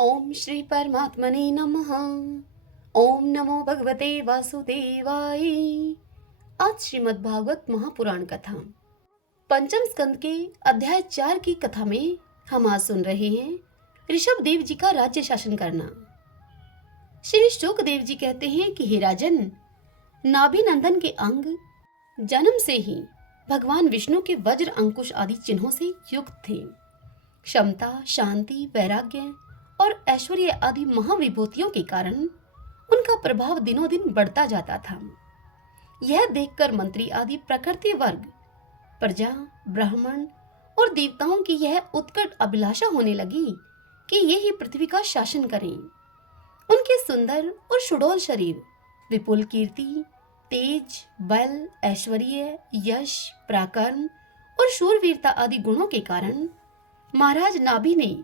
ओम श्री परमात्मने नमः। ओम नमो भगवते वासुदेवाय। आज श्रीमद् भागवत महापुराण कथा पंचम स्कंद के अध्याय 4 की कथा में हम आज सुन रहे हैं ऋषभ देव जी का राज्य शासन करना। श्री शुकदेव जी कहते हैं कि हे राजन, नाभि नंदन के अंग जन्म से ही भगवान विष्णु के वज्र अंकुश आदि चिन्हों से युक्त थे। क्षमता, शांति, वैराग्य और ऐश्वर्य आदि महाविभूतियों के कारण उनका प्रभाव दिनों दिन बढ़ता जाता था। यह देखकर मंत्री आदि प्रकृति वर्ग, प्रजा, ब्राह्मण और देवताओं की यह उत्कट अभिलाषा होने लगी कि ये ही पृथ्वी का शासन करें। उनके सुंदर और सुडौल शरीर, विपुल कीर्ति, तेज, बल, ऐश्वर्य, यश, पराक्रम और शूरवीरता आदि गुणों के कारण महाराज नाभि ने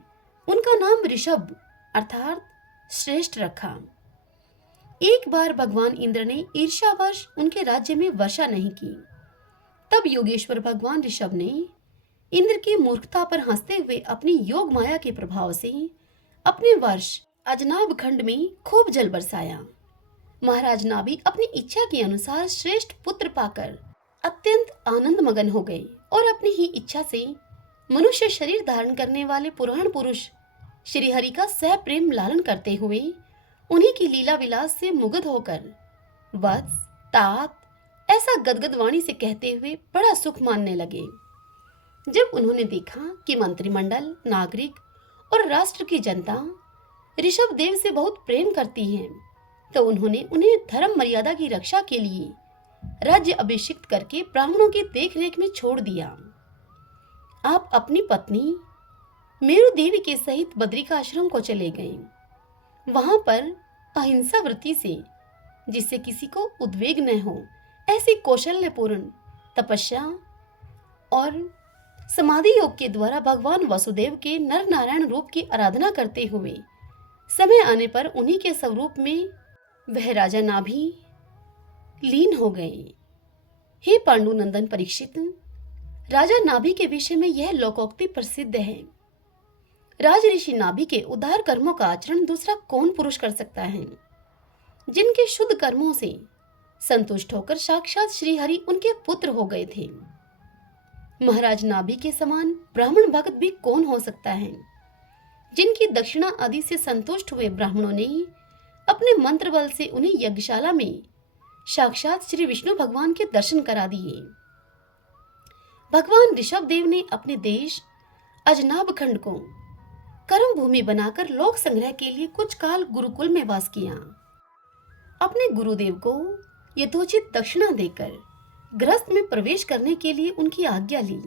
उनका नाम ऋषभ अर्थात श्रेष्ठ रखा। एक बार भगवान इंद्र ने ईर्ष्यावश उनके राज्य में वर्षा नहीं की। तब योगेश्वर भगवान ऋषभ ने इंद्र की मूर्खता पर हंसते हुए अपनी योग माया के प्रभाव से अपने वर्ष अजनाभ खंड में खूब जल बरसाया। महाराज नाभि अपनी इच्छा के अनुसार श्रेष्ठ पुत्र पाकर अत्यंत आनंद मगन हो गए और अपनी ही इच्छा से मनुष्य शरीर धारण करने वाले पुराण पुरुष श्री हरि का सह प्रेम लालन करते हुए उन्हीं की लीला विलास से मुग्ध होकर वत्स, तात ऐसा गदगद वाणी से कहते हुए बड़ा सुख मानने लगे। जब उन्होंने देखा कि मंत्रिमंडल, नागरिक और राष्ट्र की जनता ऋषभ देव से बहुत प्रेम करती है, तो उन्होंने उन्हें धर्म मर्यादा की रक्षा के लिए राज्य अभिषिक्त करके ब्राह्मणों की देखरेख में छोड़ दिया। आप अपनी पत्नी मेरु देवी के सहित बद्रिकाश्रम को चले गए। वहां पर अहिंसा वृत्ति से, जिससे किसी को उद्वेग न हो, ऐसी कौशल्यपूर्ण तपस्या और समाधि योग के द्वारा भगवान वसुदेव के नर नारायण रूप की आराधना करते हुए समय आने पर उन्हीं के स्वरूप में वह राजा नाभि लीन हो गए। हे पांडुनंदन परीक्षित, राजा नाभि के विषय में यह लोकोक्ति प्रसिद्ध है। राज ऋषि नाभि के उदार कर्मों का आचरण दूसरा कौन पुरुष कर सकता है? जिनके शुद्ध कर्मों से संतुष्ट होकर साक्षात श्री हरि उनके पुत्र हो गए थे। महाराज नाभि के समान ब्राह्मण भक्त भी कौन हो सकता है? जिनकी दक्षिणा आदि से संतुष्ट हुए ब्राह्मणों ने अपने मंत्र बल से उन्हें यज्ञशाला में साक्षात श्री विष्णु भगवान के दर्शन करा दिए। भगवान ऋषभ देव ने अपने देश अजनाभ खंड को कर्म भूमि बनाकर लोक संग्रह के लिए कुछ काल गुरुकुल में वास किया। अपने गुरुदेव को यथोचित दक्षिणा देकर गृहस्थ में प्रवेश करने के लिए उनकी आज्ञा ली।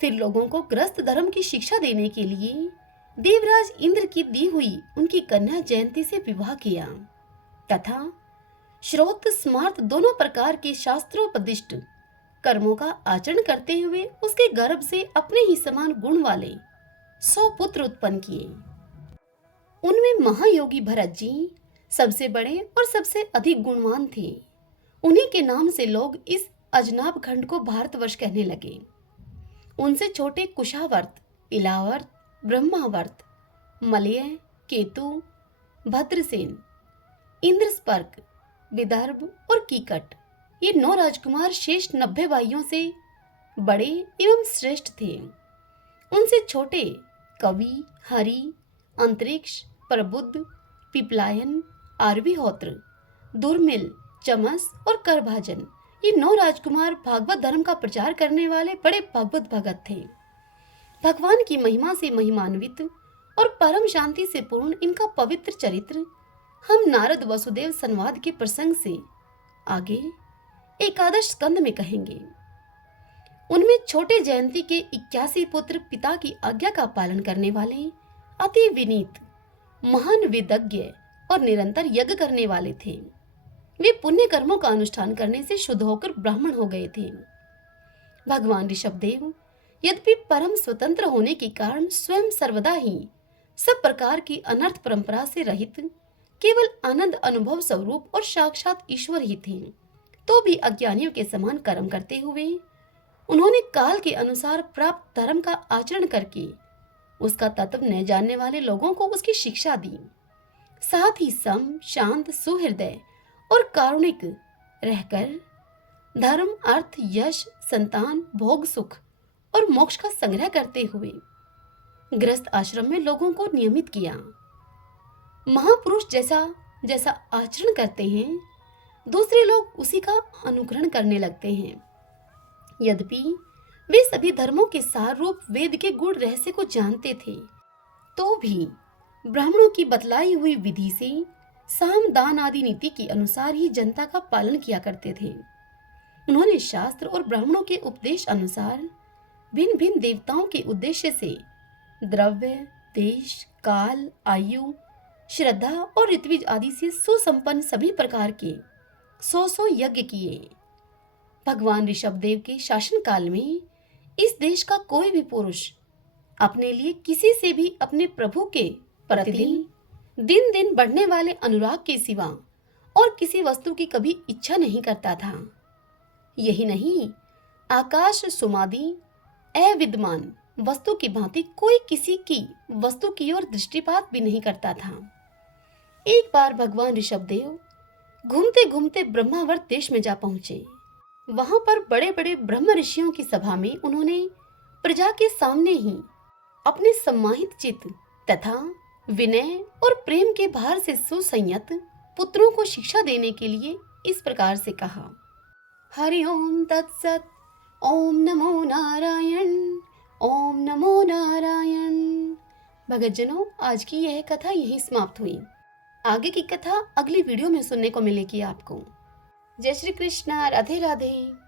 फिर लोगों को गृहस्थ धर्म की शिक्षा देने के लिए देवराज इंद्र की दी हुई उनकी कन्या जयंती से विवाह किया तथा श्रोत स्मार्त दोनों प्रकार के शास्त्रोपदिष्ट कर्मों का आचरण करते हुए उसके गर्भ से अपने ही समान गुण वाले 100 पुत्र उत्पन्न किए। उनमें महायोगी भरत जी सबसे बड़े और सबसे अधिक गुणवान थे। उन्हीं के नाम से लोग इस अजनाभ खंड को भारतवर्ष कहने लगे। उनसे छोटे कुशावर्त, इलावर्त, ब्रह्मावर्त, मलय, केतु, भद्रसेन, इंद्रस्पर्क, विदर्भ और कीकट, ये 9 राजकुमार शेष 90 भाइयों से बड़े एवं श्रेष्ठ थे। उनसे छोटे कवि, हरि, अंतरिक्ष, प्रबुद्ध, पिपलायन, आर्विहोत्र, दुर्मिल, चमस और करभाजन, ये 9 राजकुमार भागवत धर्म का प्रचार करने वाले बड़े भगवत भगत थे। भगवान की महिमा से महिमान्वित और परम शांति से पूर्ण इनका पवित्र चरित्र हम नारद वसुदेव संवाद के प्रसंग से आगे एकादश स्कंद में कहेंगे। उनमें छोटे जयंती के 81 पुत्र पिता की आज्ञा का पालन करने वाले, अति विनीत, महान वेदज्ञ और निरंतर यज्ञ करने वाले थे। वे पुण्य कर्मों का अनुष्ठान करने से शुद्ध होकर ब्राह्मण हो गए थे। भगवान ऋषभदेव यद्यपि परम स्वतंत्र होने के कारण स्वयं सर्वदा ही सब प्रकार की अनर्थ परंपरा से रहित केवल आनंद अनुभव स्वरूप और साक्षात ईश्वर ही थे, तो भी अज्ञानियों के समान कर्म करते हुए उन्होंने काल के अनुसार प्राप्त धर्म का आचरण करके उसका तत्व न जानने वाले लोगों को उसकी शिक्षा दी। साथ ही सम, शांत, सुहृदय और कारुणिक रहकर धर्म, अर्थ, यश, संतान, भोग, सुख और मोक्ष का संग्रह करते हुए गृहस्थ आश्रम में लोगों को नियमित किया। महापुरुष जैसा जैसा आचरण करते हैं, दूसरे लोग उसी का अनुकरण करने लगते हैं। यद्यपि वे सभी धर्मों के सार रूप वेद के गूढ़ रहस्य को जानते थे, तो भी ब्राह्मणों की बतलाई हुई विधि से साम, दान आदि नीति के अनुसार ही जनता का पालन किया करते थे। उन्होंने शास्त्र और ब्राह्मणों के उपदेश अनुसार भिन्न भिन्न देवताओं के उद्देश्य से द्रव्य, देश, काल, आयु, श्रद्धा और ऋत्विज आदि से सुसंपन्न सभी प्रकार के 100 यज्ञ किए। भगवान ऋषभदेव के शासन काल में इस देश का कोई भी पुरुष अपने लिए किसी से भी अपने प्रभु के प्रति दिन दिन बढ़ने वाले अनुराग के सिवा और किसी वस्तु की कभी इच्छा नहीं करता था। यही नहीं, आकाश सुमादि अविद्यमान वस्तु की भांति कोई किसी की वस्तु की ओर दृष्टिपात भी नहीं करता था। एक बार भगवान ऋषभदेव घूमते घूमते ब्रह्मावर्त देश में जा पहुंचे। वहां पर बड़े बड़े ब्रह्म ऋषियों की सभा में उन्होंने प्रजा के सामने ही अपने सम्मानित चित्त तथा विनय और प्रेम के भार से सुसंयत पुत्रों को शिक्षा देने के लिए इस प्रकार से कहा। हरि ओम तत्सत। ओम नमो नारायण। ओम नमो नारायण। भगतजनों, आज की यह कथा यहीं समाप्त हुई। आगे की कथा अगली वीडियो में सुनने को मिलेगी आपको। जय श्री कृष्ण। राधे राधे।